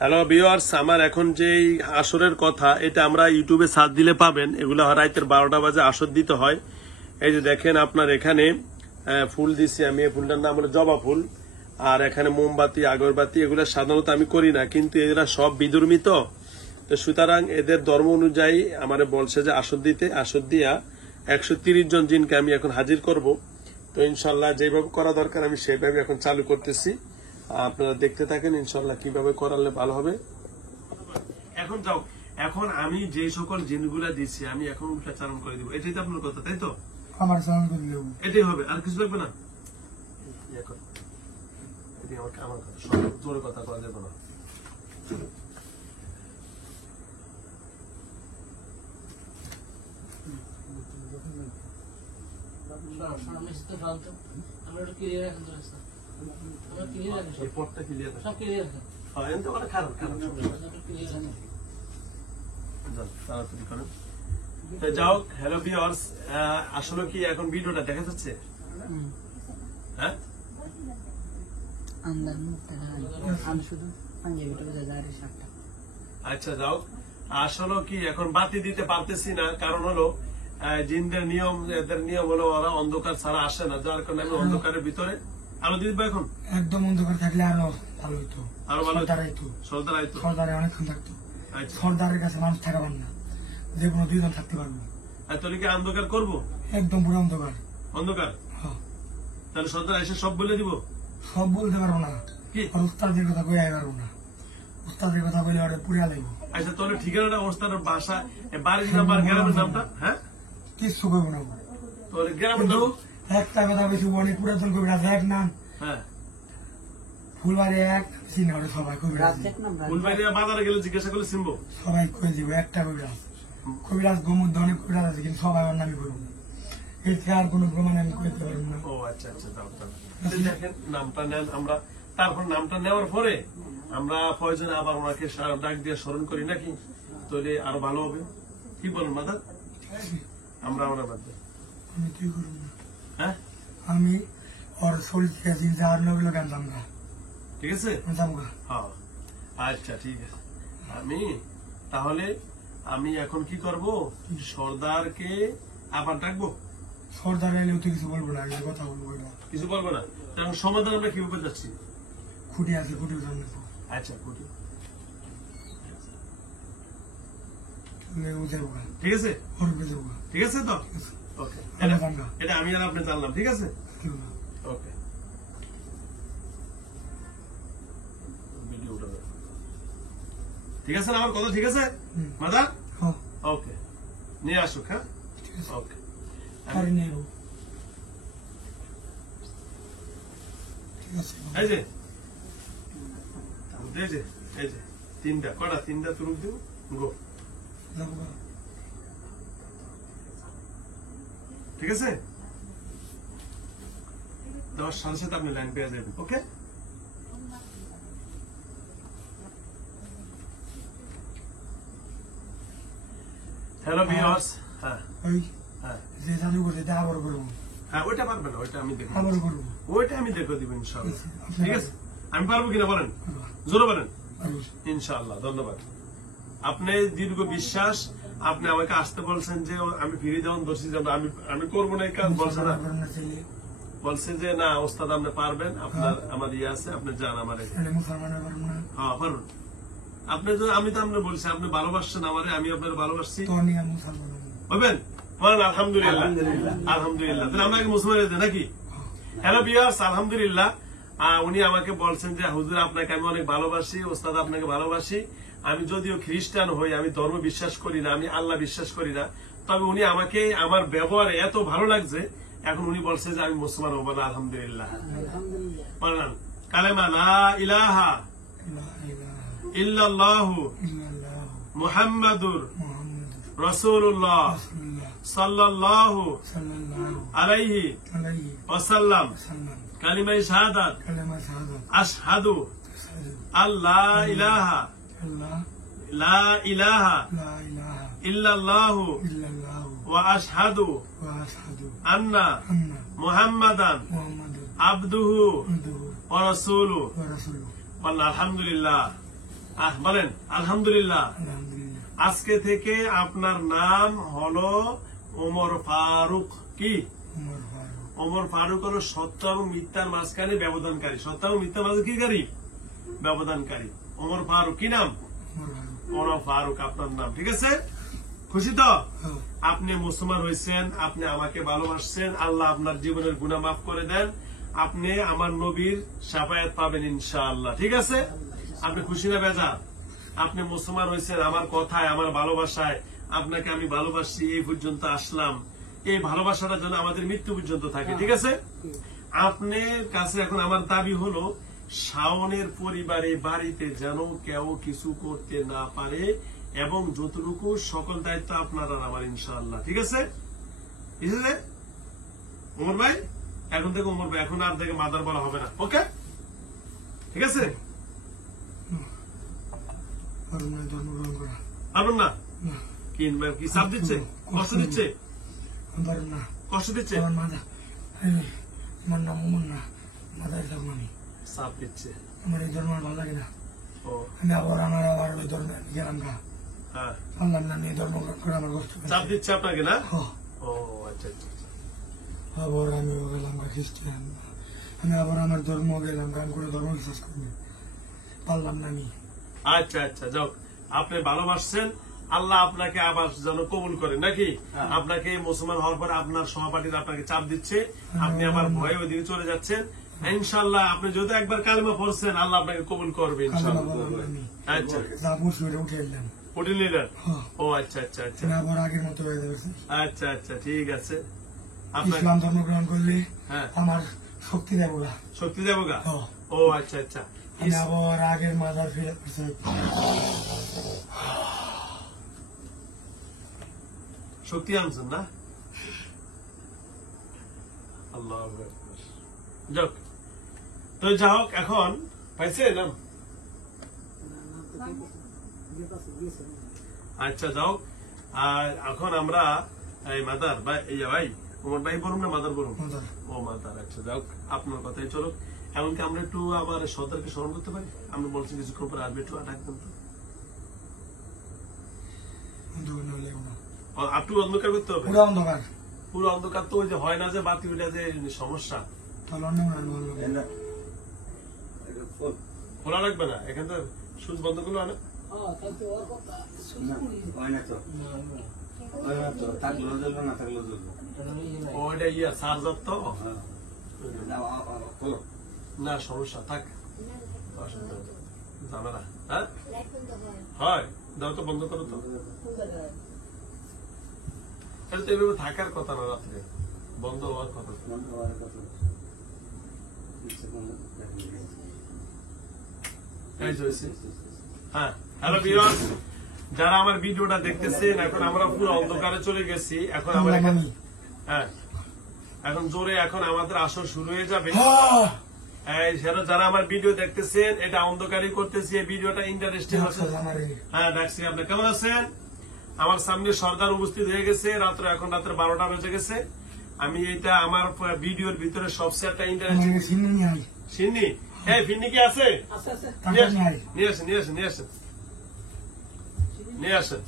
Hello viewers, আমার এখন যে আসরের কথা এটা আমরা ইউটিউবে সার্চ দিলে পাবেন। এগুলো রাতের 12টা বাজে আসর দিতে হয়। এই যে দেখেন আপনার এখানে ফুল দিছি আমি, এই ফুলটার নাম হলো জবা ফুল। আর এখানে মোমবাতি, আগরবাতি এগুলো সাধারণত আমি করি না, কিন্তু এরা সব বিধর্মী তো সুতরাং এদের ধর্ম অনুযায়ী আমার বলছে যে আসর দিতে। আসর দিয়া 130 জন জিনকে আমি এখন হাজির করব। তো ইনশাল্লাহ যেভাবে করা দরকার আমি সেইভাবে এখন চালু করতেছি। আপনারা দেখতে থাকেন ইনশাল্লাহ কিভাবে করালে ভালো হবে। এখন যাও, এখন আমি যে সকল জিনগুলা দিচ্ছি আমি এখন উল্টা চালন করে দিব। এটাই তো আপনার কথা, তাই তো? আমার চালন করে দেব, এটাই হবে, আর কিছু লাগবে না। আমার কথা জোরে কথা করা যাবে না। যাও, হ্যালো ভিউয়ার্স, আসলে কি এখন ভিডিওটা দেখা যাচ্ছে? হ্যাঁ, আচ্ছা যাও। আসলে কি এখন বাতি দিতে পারতেছি না, কারণ হলো জিনদের নিয়ম, এদের নিয়ম হলো ওরা অন্ধকার ছাড়া আসে না, যার কারণে আমি অন্ধকারের ভিতরে আলো দিয়ে দিবো। এখন একদম অন্ধকার থাকলে আরো ভালো হইতো, আরো ভালো দাঁড়াইতো, সর্দারে অনেকক্ষণ থাকতো। আচ্ছা, সর্দারের কাছে মানুষ থাকাবার না, যে কোনো 2 জন থাকতে পারবো। তাহলে কি অন্ধকার করবো? একদম পুরো অন্ধকার। অন্ধকার? তাহলে সর্দার এসে সব বলে দিব? সব বলতে পারবো না, কি উস্তাদের কথা কই আই পারবো না। উস্তাদের কথা বলে ওটা পুড়িয়া লাগবো। আচ্ছা, তাহলে ঠিকানাটা, ওস্তাদের বাসা, বাড়ির নাম্বার, গ্রামের নামটা? হ্যাঁ, কিচ্ছু করবো না। তাহলে গ্রামের নাম একটা কথা বেশি অনেক পুরাতন কবিরাজ এক নাম। হ্যাঁ, ফুলবাড়ি এক চিনে ওটা সবাই কবিরাজ। ফুলবাড়ি বাজারে গেলে জিজ্ঞাসা করলে চিনবো সবাই কয়ে দিব একটা কবিরাজ। কবিরাজ গোমুদ্দ অনেক কবিরাজ আছে, কিন্তু সবাই আমার নামই করবো। এর থেকে আর কোন প্রমাণ আমি করতে পারবো না। ও আচ্ছা আচ্ছা, দেখেন নামটা নেন আমরা, তারপর নামটা নেওয়ার পরে আমরা প্রয়োজনে আবার ওনাকে ডাক দিয়ে স্মরণ করি নাকি, তাহলে আরো ভালো হবে। কি বলেন মাদার? আমরা বাদ দেব। আমি কি করবো না, হ্যাঁ, আমি ওর চলতে আছি, যার নগলো গান না, ঠিক আছে? হ্যাঁ, আচ্ছা ঠিক আছে। তাহলে আমি এখন কি করব, সর্দারকে আবার ডাকবো। সর্দার এলেও তো কিছু বলবো না, কথা বলবো না, কিছু বলবো না। কারণ সমাধান আমরা কিভাবে যাচ্ছি? খুঁটি আছে, খুঁটি জানবো। আচ্ছা, খুঁটি ঠিক আছে, ঠিক আছে তো? ওকে, এটা আমি আর আপনি জানলাম, ঠিক আছে? ওকে, ঠিক আছে না আমার কথা? ঠিক আছে মাদার? ওকে, নিয়ে আসুক। হ্যাঁ, ওকে, এই যে 3টা কটা, 3টা তুরুক দিব। গো, ঠিক আছে? 10 সাথে সাথে আপনি লাইন পেয়ে যাবেন। ওকে, হ্যালো ভিউয়ার্স। হ্যাঁ, যে জাদু করছে এটা আবার করবো। হ্যাঁ, ওইটা পারবে না, ওইটা আমি দেখবো, আবার করবো, ওইটা আমি দেখে দিব ইনশাআল্লাহ। ঠিক আছে, আমি পারবো কিনা বলেন, জোরে বলেন। ইনশাআল্লাহ, ধন্যবাদ। আপনি দীর্ঘ বিশ্বাস, আপনি আমাকে আসতে বলছেন যে আমি ফিরে যাওয়ান দোষী, আমি করবো না এই কাজ, বলছে না, বলছে যে না ওস্তাদ আপনি পারবেন, আপনার আমার ইয়ে আছে, আপনি যান। আমার হ্যাঁ পারবেন আপনি, আমি তো আপনার বলছি আপনি ভালোবাসছেন আমারে, আমি আপনার ভালোবাসছি, হবেন? বলেন আলহামদুলিল্লাহ। আলহামদুলিল্লাহ, তাহলে আমরা মুসলমান নাকি? হ্যালো ভিউয়ার্স, আলহামদুলিল্লাহ। উনি আমাকে বলছেন যে হুজুর আপনাকে আমি অনেক ভালোবাসি, ওস্তাদ আপনাকে ভালোবাসি। আমি যদিও খ্রিস্টান হই, আমি ধর্ম বিশ্বাস করি না, আমি আল্লাহ বিশ্বাস করি না, তবে উনি আমাকে আমার ব্যবহারে এত ভালো লাগছে, এখন উনি বলছে যে আমি মুসলমান হব। আলহামদুলিল্লাহ। বললাম কালেমা লা ইলাহা ইল্লাল্লাহু মুহাম্মাদুর রাসূলুল্লাহ সাল্লাল্লাহু আলাইহি ওয়াসাল্লাম কালিমা শাহাদাত আশহাদু আল্লা ইলাহা লা ইলাহা ইল্লাল্লাহু ওয়া আশহাদু আন্না মুহাম্মাদান আবদুহু ওয়া রাসূলু ورسوله বলেন আলহামদুলিল্লাহ। বলেন আলহামদুলিল্লাহ। الحمد لله আজকে থেকে আপনার নাম হলো ওমর ফারুক। কি? عمر فاروق ওমর ফারুক হলো সত্য এবং মিথ্যার মাঝখানে ব্যবধানকারী। সত্য এবং মিথ্যার মাঝে কি কারী? ব্যবধানকারী। ওমর ফারুক কি নাম? عمر فاروق ওমর ফারুক আপনার নাম। ঠিক আছে? খুশি তো? হ্যাঁ। আপনি মুসলমান হয়েছেন, আপনি আমাকে ভালোবাসছেন, আল্লাহ আপনার জীবনের গুনাহ মাফ করে দেন, আপনি আমার নবীর শাফায়াত পাবেন ইনশাআল্লাহ। ঠিক আছে? আপনি খুশি না বেজার? আপনি মুসলমান হয়েছেন আমার কথায়, আমার ভালোবাসায়, আপনাকে আমি ভালোবাসি, এই পর্যন্ত আসলাম। এই ভালোবাসাটা যেন আমাদের মৃত্যু পর্যন্ত থাকে। ঠিক আছে? আপনার কাছে এখন আমার দাবি হলো শাওনের পরিবারে বাড়িতে যেন কেউ কিছু করতে না পারে এবং যতটুকু সকল দায়িত্ব আপনার আর আমার ইনশাআল্লাহ। ঠিক আছে? ঠিক আছে ওমর ভাই? এখন থেকে ওমর ভাই, এখন আর থেকে মাদার বলা হবে না। ওকে? ঠিক আছে? আর না জন্মগ্রহণ করা পারবেন না? না কি চাপ দিচ্ছে? কষ্ট দিচ্ছে? আমার না কষ্ট দিচ্ছে? আমার মাথা আমার নাম উমর না, মাথায় থাকবো আমি। চাপ দিচ্ছে। আমার এই ধর্ম আর ভালো লাগে না। ও আমি আবার ওই ধর্মে গেলাম গা, হ্যাঁ, আনলাম না, এই ধর্ম গ্রহণ করে আমার কষ্ট চাপ দিচ্ছে আপনাকে না? হ্যাঁ। ও আচ্ছা আচ্ছা আচ্ছা। আবার আমিও গেলাম গা খ্রিস্টান, আমি আবার আমার ধর্ম গেলাম গা, আমি কোনো ধর্ম বিশ্বাস করি না, পারলাম না আমি। আচ্ছা আচ্ছা, যাও, আপনি ভালোবাসছেন, আল্লাহ আপনাকে আবার যেন কবুল করেন নাকি? আপনাকে মুসলমান হওয়ার পর আপনার সহপাঠীরা আপনাকে চাপ দিচ্ছে, আপনি আবার ভয়ে ওইদিকে চলে যাচ্ছেন। ইনশাআল্লাহ আপনি যদি একবার কালিমা পড়ছেন, আল্লাহ আপনাকে কবুল করবে ইনশাআল্লাহ। আমি আচ্ছা, যা বসে উঠে এলাম। Hotel leader. হ্যাঁ। ও আচ্ছা আচ্ছা আচ্ছা আমি আবার আগের মতো হয়ে যাবে। আচ্ছা আচ্ছা, ঠিক আছে। আপনার ইসলাম ধর্ম গ্রহণ করলে হ্যাঁ আমার শক্তি দেবো না। শক্তি দেবো গা? হ্যাঁ। ও আচ্ছা আচ্ছা। আমি আবার আগের মাজার ফিরে আসছি। শক্তি আনছেন না? আল্লাহ যাক, তো যা হোক, এখন পাইছে না? আচ্ছা যাও। আর এখন আমরা এই মাদার ভাই ওমর ভাই বলুন না মাদার বলুন? মাজার। ও মাদার, আচ্ছা যাও, আপনার কথাই চলুক। এমনকি আমরা একটু আমার সর্দারকে স্মরণ করতে পারি? আমরা বলছি কিছুক্ষণ পরে আসবে, একটু ডাকবেন তো। একটু অন্ধকার করতে হবে? পুরো অন্ধকার। পুরো অন্ধকার তো ওই যে হয় না যে বাতি, ওইটা যে সমস্যা। তাহলে অন্য ভালো। খোলা রাখবে না, এখান থেকে সুইচ বন্ধ করলো না? ওইটা ইয়া চার্জার তো না, সমস্যা থাক, জানা না। হ্যাঁ হয়, দাও তো, বন্ধ করো তো। এটা তো এভাবে থাকার কথা না, রাত্রে বন্ধ হওয়ার কথা। হ্যাঁ, হ্যালো ভিউয়ার্স, যারা আমার ভিডিওটা দেখতেছেন, এখন আমরা পুরো অন্ধকারে চলে গেছি। এখন আমরা হ্যাঁ, এখন জোরে এখন আমাদের আসর শুরু হয়ে যাবে। যারা আমার ভিডিও দেখতেছেন, এটা অন্ধকারই করতেছি, এই ভিডিওটা ইন্টারেস্টিং আছে। হ্যাঁ দেখছি। আপনি কেমন আছেন? আমার সামনে সর্দার উপস্থিত হয়ে গেছে। রাত্রে 12টা বেজে গেছে। আমি এটা আমার ভিডিওর ভিতরে সবচেয়ে একটা ইন্টারেস্টিং। সিন্নি, হ্যাঁ ফিন্নি কি আছে? নিয়ে আসেন নিয়ে আসেন নিয়ে আসেন নিয়ে আসেন।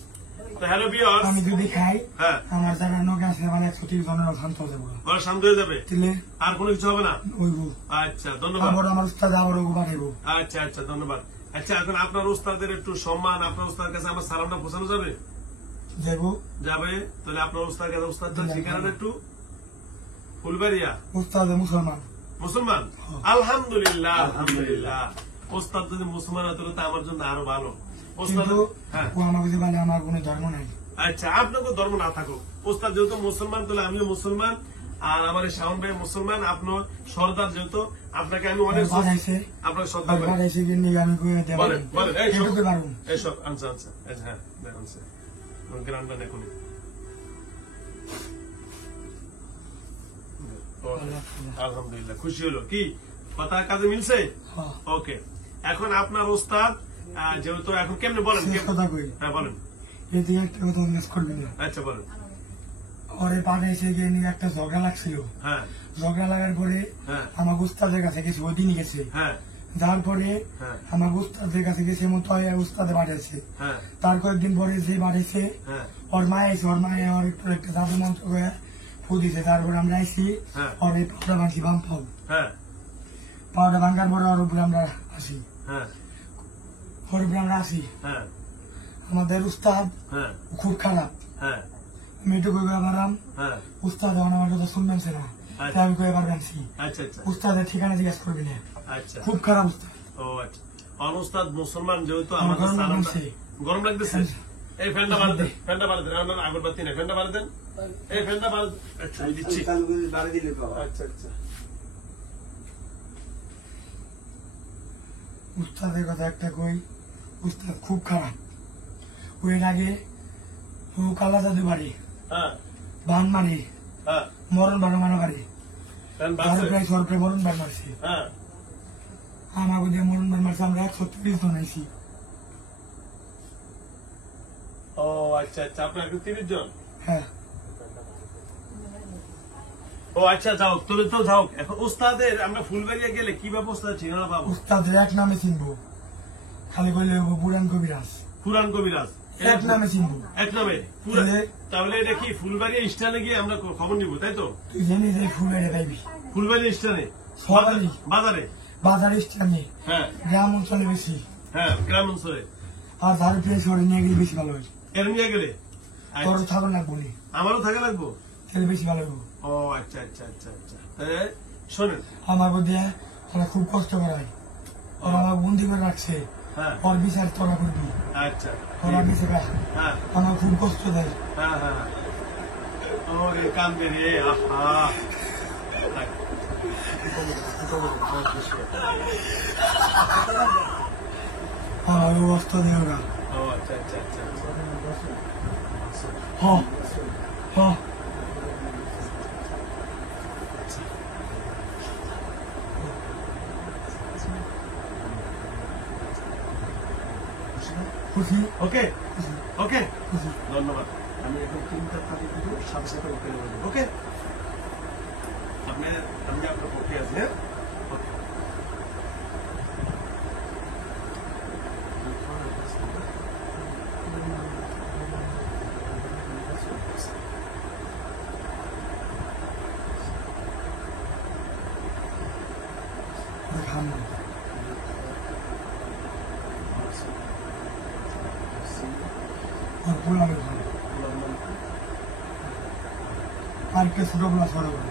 তো হ্যালো ভিউয়ার্স, আমি যদি খাই, হ্যাঁ আমার যারা নৌকা আছে, মানে 130 জনের শান্ত হয়ে যাবো। বড় শান্ত হয়ে যাবে, তাহলে আর কোনো কিছু হবে না? ওইব। আচ্ছা ধন্যবাদ। আবার আমার উস্তাদ আবার ওগো বানাইবো। আচ্ছা আচ্ছা ধন্যবাদ। আচ্ছা, এখন আপনার উস্তাদের একটু সম্মান, আপনার উস্তাদের কাছে আমার সালামটা পৌঁছানো যাবে? যাবো। যাবে। তাহলে আপনার উস্তাদের কাছে উস্তাদের ঠিকানাটা একটু। ফুলবাড়িয়া। উস্তাদ মুসলমান। মুসলমান? আলহামদুলিল্লাহ আলহামদুলিল্লাহ। উস্তাদ যদি মুসলমান হতো তো আমার জন্য আরো ভালো। উস্তাদ, কিন্তু হ্যাঁ ও আমাকে যে বলে আমার কোনো ধর্ম নাই। আচ্ছা, আপনাকে ধর্ম না থাকুক, উস্তাদ যেহেতু মুসলমান, তাহলে আমিও মুসলমান, আর আমার এই শাওন ভাই মুসলমান, আপনার সর্দার যেহেতু, আপনাকে আমি অনেক বাড়াইছে, আপনাকে শ্রদ্ধা করি। বাড়াইছে কিন্তু আমি কই দেব। বলেন বলেন, এই সব এইটুকু পারুম। এই সব আনছে আনছে, এই যে, হ্যাঁ আনছে গ্রান্ডান এখনই। আলহামদুলিল্লাহ, খুশি হলো। কি কথা কাজে মিলছে? হ্যাঁ। ওকে, এখন আপনার ওস্তাদ যেহেতু, এখন কেমনে বলেন? শেষ কথা কই। হ্যাঁ বলেন। এই যে একটা কথা মিস করবি না। আচ্ছা বলেন। পরে পাঠাইছে গিয়ে নিয়ে একটা ঝগড়া লাগছিল, হ্যাঁ ঝগড়া লাগার পরে হ্যাঁ আমার উস্তাদের কাছে গেছে, ওই দিনই গেছে। হ্যাঁ যার পরে হ্যাঁ আমার উস্তাদের কাছে গেছে, মতো উস্তাদে পাঠাইছে। হ্যাঁ তার কয়েকদিন পরে যে পাঠাইছে হ্যাঁ ওর মা আইসে, ওর মায়ে ওর একটু একটা জাদু মন্ত্র করে ফু দিছে। তারপরে আমরা আইসি, হ্যাঁ ওর এই পাউডার ভাঙছি, বাম পাও হ্যাঁ পাউডার ভাঙার পরে ওর উপরে আমরা আসি, হ্যাঁ ওর উপরে আমরা আসি। হ্যাঁ আমাদের উস্তাদ হ্যাঁ খুব খারাপ, হ্যাঁ মেয়েটুকু পারলাম হ্যাঁ উস্তাদ এখন আমার কথা শুনবেন না, আচ্ছা। তাই আমি কয়ে পারবেন আচ্ছা আচ্ছা উস্তাদের ঠিকানা জিজ্ঞেস করবি না, আচ্ছা খুব খারাপ উস্তাদ। ও আচ্ছা অনুস্তাদ মুসলমান যেহেতু আমার আমাদের গরম সালামটা লাগছে। গরম লাগতেছে এই ফ্যানটা বাড়া দেন, ফ্যানটা বাড়া দেন, আপনার আগরবাতি নেই, ফ্যানটা বাড়া দেন, এই ফ্যানটা বাড়া আচ্ছা আমি দিচ্ছি। আচ্ছা আচ্ছা উস্তাদের কথা একটা কই, উস্তাদ খুব খারাপ। ওই আগে ও কালা জাদু বাড়ি, হ্যাঁ বান মারি, হ্যাঁ মরণ বানো মানো বাড়ি, ফ্যান তার বাড়ছে প্রায় সরকারে মরণ বান মারছে। হ্যাঁ আমাকে দিয়ে মরণ বান মারছে, আমরা 130 জন আইছি। ও আচ্ছা আচ্ছা আপনার এখন 30 জন। হ্যাঁ ও আচ্ছা যাও তোরে তো যাও এখন উস্তাদের আমরা ফুলবাড়িয়া গেলে কি ব্যবস্থা ঠিকানা পাবো? উস্তাদের এক নামে চিনবো, খালি বললে হবো বুড়ান কবিরাজ, পুরান কবিরাজ এক নামে চিনবো। এক নামে পুরা- এ- তাহলে এটা কি ফুলবাড়িয়া স্টানে গিয়ে আমরা খবর নিব তাই তো? তুই জেনে যে ফুল বেড়ে পাইবি ফুলবাড়িয়া স্টানে সবারই বাজারে বাজার স্থানে, হ্যাঁ গ্রাম অঞ্চলে বেশি, হ্যাঁ গ্রাম অঞ্চলে আর ধারে প্রিয় শহরে নিয়ে গেলে বেশি ভালো হয়। এর নিয়ে গেলে তোর আচ্ছা, থাকা লাগবো নি, আমারও থাকা লাগবো। তাহলে বেশি ভালো হবো। ও আচ্ছা আচ্ছা আচ্ছা আচ্ছা শোনেন আমার বোধে ওরা খুব কষ্ট করায়, ওরা আমার বন্দি করে রাখছে, হ্যাঁ ওর বিচার তোরা করবি, আচ্ছা ওরা বিচার হ্যাঁ আমার খুব কষ্ট দেয়। হ্যাঁ হ্যাঁ ও রে কান্দে রে আহা আমার কষ্ট দেয় ওরা। ও আচ্ছা আচ্ছা আচ্ছা হ হ খুশি ওকে খুশি ওকে খুশি। ধন্যবাদ। আমি এখন 3টা তারিখ দিব, সাথে সাথে ওকে ওকে আপনি আমি আপনার পক্ষে আছি। হ্যাঁ ওকে খাম আর পোলাবে খাম, আর কে ছোট বলা ছোট বলা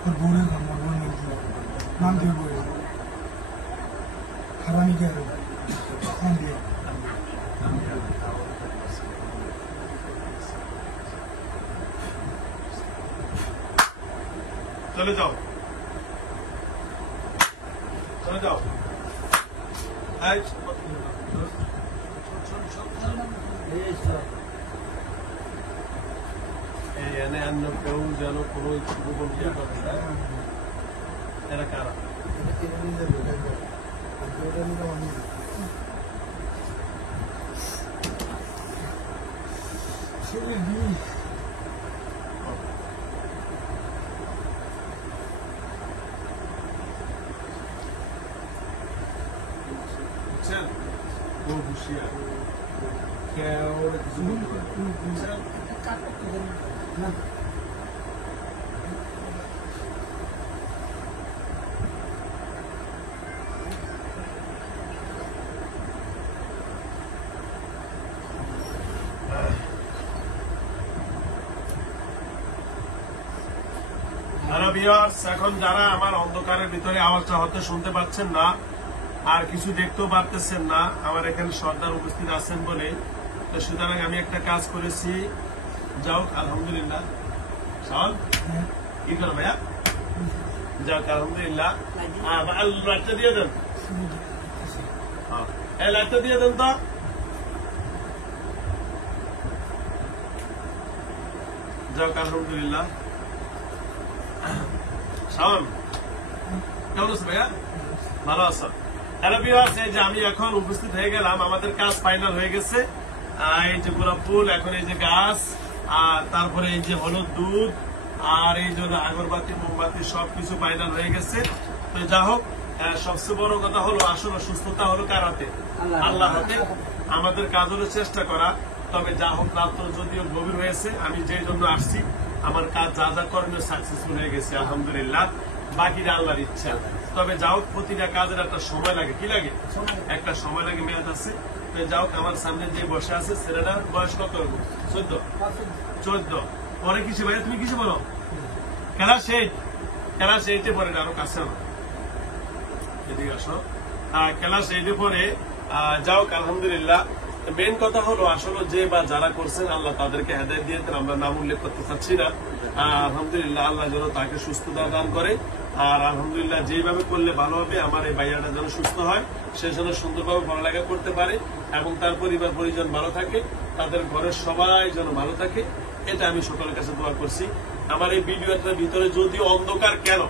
और बोले का मैं बोलने की नाम दिए बोले हरामी क्या है नाम दिया চলে যাও চলে যাও এই, এই এনে অন্য কেউ যেন কোনো গোপন ইয়ে করে না। এরা কারা? বুঝছেন? ও হুঁশিয়ার। কেউ ওরা কিছু বলতে পারে না। বুঝছেন? হ্যালো ভিউয়ার্স, এখন যারা আমার অন্ধকারের ভিতরে আওয়াজটা হয়তো শুনতে পাচ্ছেন না আর কিছু দেখতেও পারতেছেন না, আমার এখানে সর্দার উপস্থিত আছেন বলে, তো সুতরাং আমি একটা কাজ করেছি। যাও আলহামদুলিল্লাহ সব কি করো ভাইয়া, যাও আলহামদুলিল্লাহ। লাইটটা দিয়ে দেন, এই লাইটটা দিয়ে দেন তো। যাও আলহামদুলিল্লাহ। শাওন কেমন আছো ভাইয়া? ভালো আছো? হ্যালো ভিউয়ার্স, এই যে আমি এখন উপস্থিত হয়ে গেলাম, আমাদের কাজ ফাইনাল হয়ে গেছে। এই যে গোলাপ ফুল, এখন এই যে গাছ, আর তারপরে এই যে হলুদ দুধ, আর এই যে আগরবাতি মোমবাতি সবকিছু ফাইনাল হয়ে গেছে। তো যা হোক, সবচেয়ে বড় কথা হলো আসলে সুস্থতা হলো কার হাতে? আল্লাহ হাতে। আমাদের কাজ হলো চেষ্টা করা। তবে যা হোক, রাত্র যদিও গভীর হয়েছে, আমি যে জন্য আসছি আমার কাজ যা যা করণীয় সাকসেসফুল হয়ে গেছে আলহামদুলিল্লাহ। বাকিটা আল্লাহর ইচ্ছা। তবে যা হোক, প্রতিটা কাজের একটা সময় লাগে। কি লাগে? একটা সময় লাগে, মেয়াদ আছে। তো যা হোক, আমার সামনে যে বসে আছে ছেলেটার বয়স কত? 14। পরে কিসে ভাইয়া? তুমি কিসে বলো? ক্লাস 8। ক্লাস 8-এ পরে, আরো কাছে আমার এদিকে আসো। ক্লাস 8-এ পরে। যাও আলহামদুলিল্লাহ। মেন কথা হলো আসলে যে বা যারা করছেন আল্লাহ তাদেরকে হেদায়েত দিয়েছেন, আমরা নাম উল্লেখ করতে চাচ্ছি না। আলহামদুলিল্লাহ, আল্লাহ যেন তাকে সুস্থতা দান করে। আর আলহামদুলিল্লাহ, যেভাবে করলে ভালো হবে, আমার এই ভাইয়াটা যেন সুস্থ হয়, সে যেন সুন্দরভাবে পড়ালেখা করতে পারে এবং তার পরিবার পরিজন ভালো থাকে, তাদের ঘরের সবাই যেন ভালো থাকে, এটা আমি সকলের কাছে দোয়া করছি। আমার এই ভিডিওটার ভিতরে যদিও অন্ধকার, কেন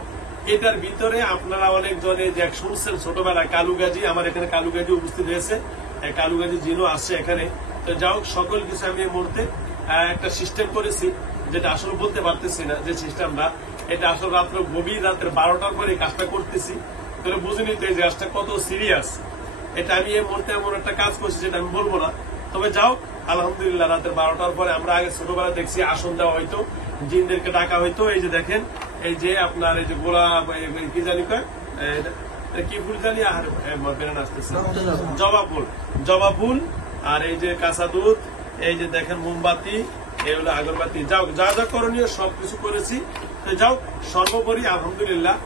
এটার ভিতরে আপনারা অনেকজনে যে শুনছেন ছোটবেলায় কালুগাজি, আমার এখানে কালুগাজি উপস্থিত হয়েছে, কালুগাজি জিনও আসছে এখানে। তো যাও, সকল কিছু আমি এই মুহূর্তে একটা সিস্টেম করেছি, যেটা আসলে বলতে পারতেছি না যে সিস্টেমটা। এটা আসলে গভীর রাতের 12টার পরে কাজটা করতেছি। তাহলে বুঝিনি তো এই কাজটা কত সিরিয়াস। এটা আমি এই মুহূর্তে এমন একটা কাজ করছি যেটা আমি বলবো না। তবে যাও আলহামদুলিল্লাহ, রাতের 12টার পরে আমরা আগে ছোটবেলা দেখছি আসন দেওয়া হয়তো, জিনদেরকে ডাকা হয়তো। এই যে দেখেন, এই যে আপনার এই যে গোলাপ, কি জানি কি ফুল জানি, আর বেরান আসতেছে জবা ফুল, আর এই যে কাঁচা দুধ, এই যে দেখেন মোমবাতি, এই হলো আগরবাতি। যাও, যা যা করণীয় সবকিছু করেছি। তো যাও, সর্বোপরি আলহামদুলিল্লাহ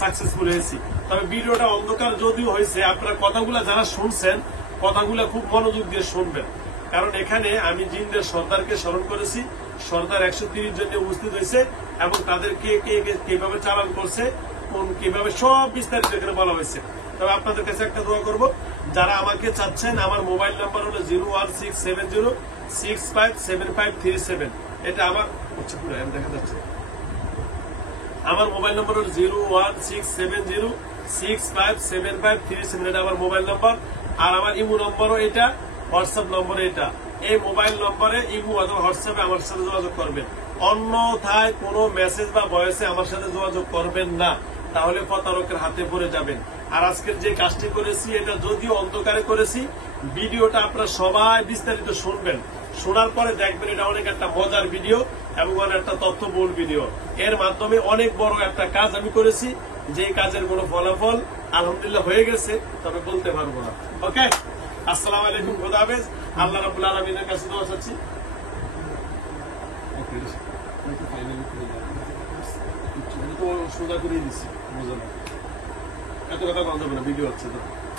সাকসেসফুল হয়েছি। তবে ভিডিওটা অন্ধকার যদিও হয়েছে, আপনারা কথাগুলা যারা শুনছেন, কথাগুলা খুব মনোযোগ দিয়ে শুনবেন। কারণ এখানে আমি জিনদের সর্দারকে স্মরণ করেছি। সর্দার 130 জনে উপস্থিত হয়েছে এবং তাদেরকে কিভাবে চালান করছে, কিভাবে সব বিস্তারিত এখানে বলা হয়েছে। তবে আপনাদের কাছে একটা দোয়া করব, যারা আমাকে চাচ্ছেন, আমার মোবাইল নাম্বার হলো 01670657537। এটা আমার দেখা যাচ্ছে। আমার মোবাইল নাম্বার হলো 01670657537। এটা আমার মোবাইল নাম্বার। আর আমার ইমো নম্বরও এটা, হোয়াটসঅ্যাপ নম্বর এটা। এই মোবাইল নম্বরে ইমো অথবা হোয়াটসঅ্যাপে আমার সাথে যোগাযোগ করবেন। অন্যথায় কোনো মেসেজ বা ভয়েসে আমার সাথে যোগাযোগ করবেন না, তাহলে প্রতারকের হাতে পড়ে যাবেন। আর আজকের যে কাজটি করেছি, এটা যদিও অন্ধকারে করেছি, ভিডিওটা আপনারা সবাই বিস্তারিত শুনবেন। শোনার পরে দেখবেন এটা অনেক একটা মজার ভিডিও এবং অনেক একটা তথ্যবহুল ভিডিও। এর মাধ্যমে অনেক বড় একটা কাজ আমি করেছি, যে কাজের কোনো ফলাফল আলহামদুলিল্লাহ হয়ে গেছে, তবে বলতে পারবো না। ওকে, আসসালামু আলাইকুম, খোদা হাফেজ। আল্লাহ রাব্বুল আলামিনের কাছে দোয়া চাচ্ছি। সোজা করে দিচ্ছি, বুঝো না, এত কথা বন্ধ হবে না, ভিডিও হচ্ছে তো।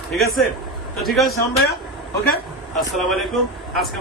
ঠিক আছে, তো ঠিক আছে শাম ভাইয়া। ওকে, আসসালামু আলাইকুম। আজকে